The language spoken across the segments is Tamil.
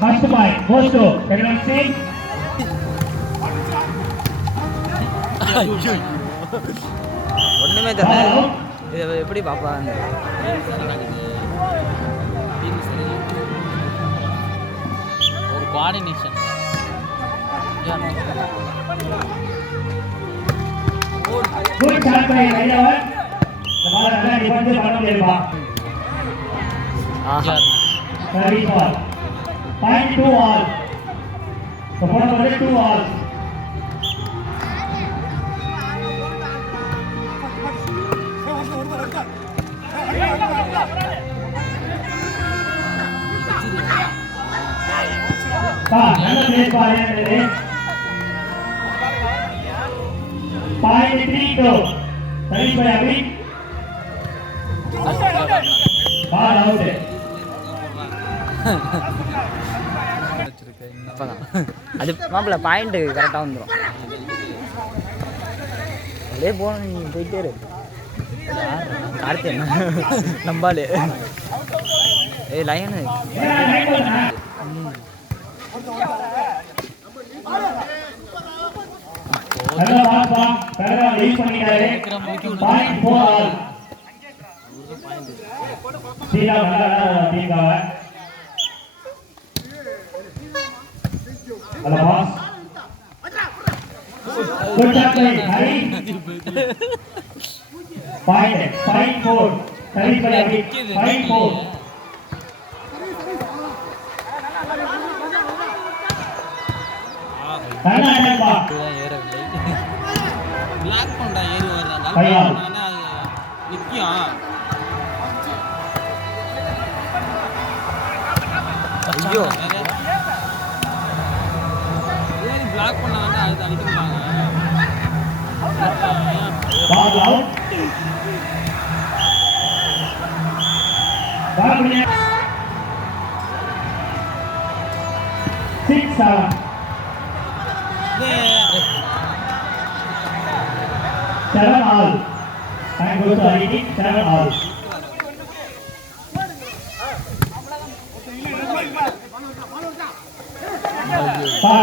First point goes to Karan Singh. ஒண்ணுமே தெரியல. இது எப்படி பாப்பா ஒரு coordination. Good shot by Rajavan. The ball நல்லா டிஃபென்ஸ் பண்ண முடியலப்பா. ஆஹா. Service ball. Point 2 all. So போன பால் 2 all. நல்ல பிளேஸ் பாருங்க. Point 3-2. Service by Abhi. Ball out. அது மாப்பிள்ள பாயிண்ட் கரெக்டாக வந்துடும். அப்படியே போகணும் போயிட்டே இருக்கு. கார்த்தி என்ன நம்பாலு line Good shot by Hari. Point 4. Service by Abhi. Point 4. நல்லா அடிப்பா. பிளாக் பண்ணா ஏறி வர்றதால நிக்கியம். ஐயோ ஏறி பிளாக் பண்ணா வந்து அது அடிக்குறாங்க. Ball out. Ball winner. 6-7. 7 all. Time goes to Hari. 7 all.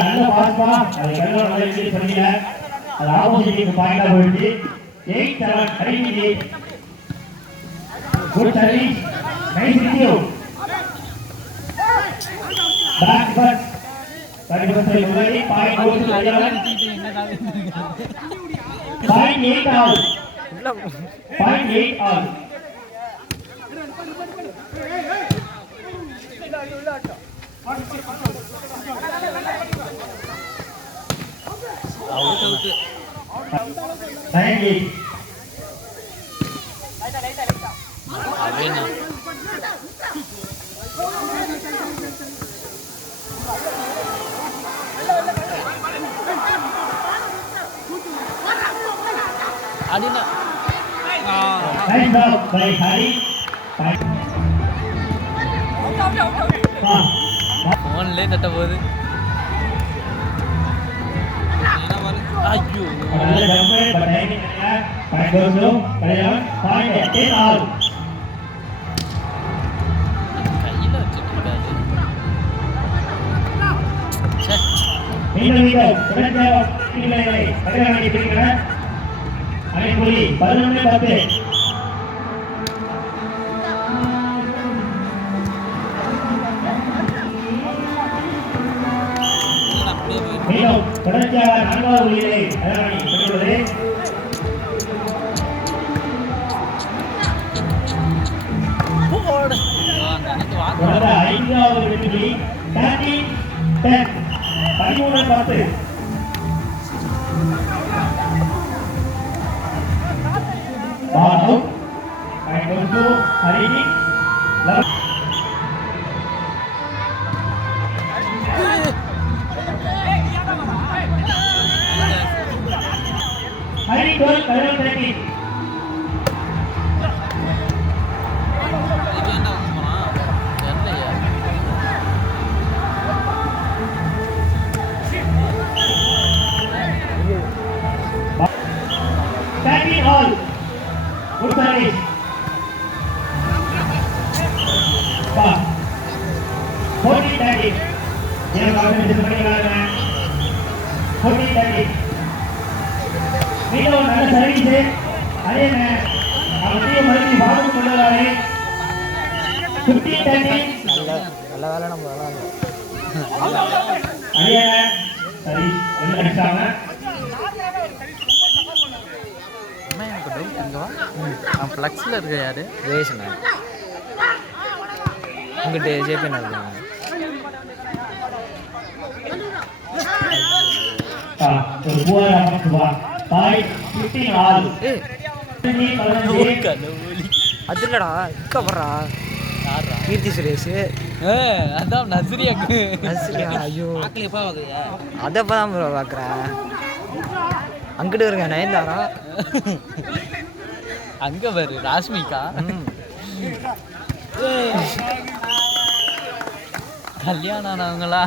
நல்ல பாஸ் பா. அது கரெக்டா வந்து பண்ணீங்க. அது ஆப்போசிட்டுக்கு பாயிண்டா போயிடுச்சு. 8-7 Hari lead. Good service. Nice review. Back first. Back first already. Point goes to Rajavan. Point 8 all. Point 8 all. Thank you. அடினா Time out by Hari. ஃபோன்லேயே தட்ட போகுது. ஐயோ நல்ல ஜம்ப் பட் டைமிங் இல்ல. Point goes to Rajavan. Point 10 all. கையில் வச்சுட்டு இருக்காது. மீண்டும் தொடர்ச்சியாக பிடிகளை பரிகாரணி பிடிக்கிற அனைப்புலி 11-10. மீண்டும் தொடர்ச்சியாக 4வது புள்ளிகளை பரிகாரணி பெற்றுள்ளது. தொடர்ந்து 5வது வெற்றி 13-10. 13-10. Ball out. Point goes to Hari. Hari 12, Karan 13. இது என்ன போறான் தெரியலையா. 14-30. Game கால்குலேஷன் பண்ணிக்கிறாங்க. 14-30. மீண்டும் நல்ல சர்வீஸ். அதே அவங்க டீம் மறுபடியும் பாதுகாப்பு கொண்டு வராரு. 15-30. நல்ல வேலை நம்ம விளாடலாம். அதே சரி என்ன அடிச்சாங்க. அம்மா எனக்கு டவுட் இங்கே அவன் ஃப்ளக்ஸில் இருக்க யாரு ஜெயசனா உங்கள்கிட்ட ஜேபி நடக்குங்க. ஒரு பூவாரா பத்துவா பாய் 15-6. அது இல்லடா இப்போ போடுறா கீர்த்தி சுரேஷ் அதான் நஸ்ரியாக்கு நஸ்ரியா. ஐயோ அதை இப்போ தான் ப்ரோ பார்க்குறேன். அங்கிட்டு இருக்க நயன்தாரா அங்கே பாரு ராஷ்மிகா கல்யாணம் ஆனவங்களா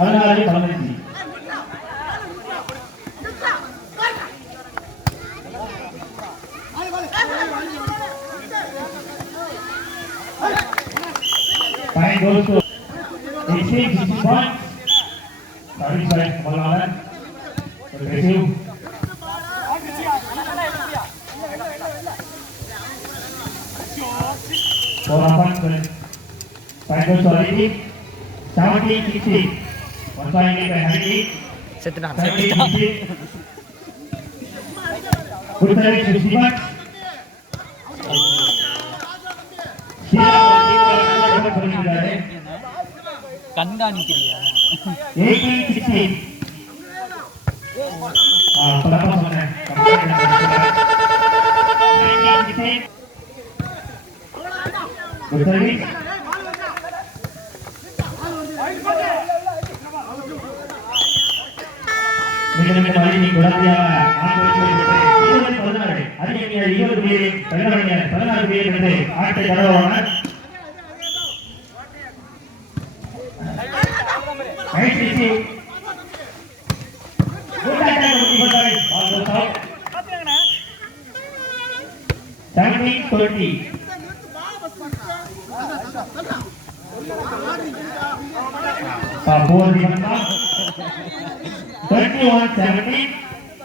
அதனாலே 15. Fine goes to 16 points. Sorry, Malalan. Receive. Four points. Fine goes to Aliti. 17-16. 1 point by Aliti. செத்துனா 17-16. Good service, 60 points. கண்காணிக்கிறியா 18-16. சொன்னேன் 19-16. Good service. மீண்டும் மறுபடி குழந்தையாக 16 அதிகமாக 20 பேர் 16 பேர் என்று ஆட்டை தொடர்வாங்க. Nice receive. Good attack of the ball. Ball goes out. 17-20. Four defense. 21-17.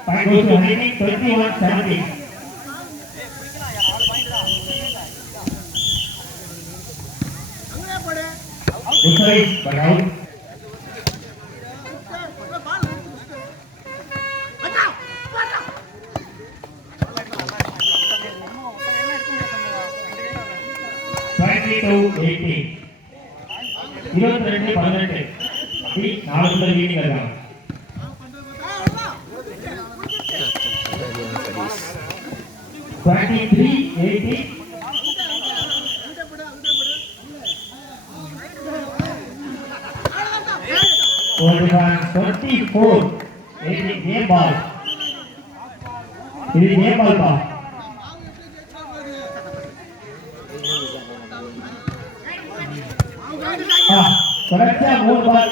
Point goes to Harini. 21-17. Good service, but out. to 18. 22-18. அப்படி 4 பேர் லீடிங் இருக்காங்க. 23-18. game ball. It is game ball ball. Correct, more ball.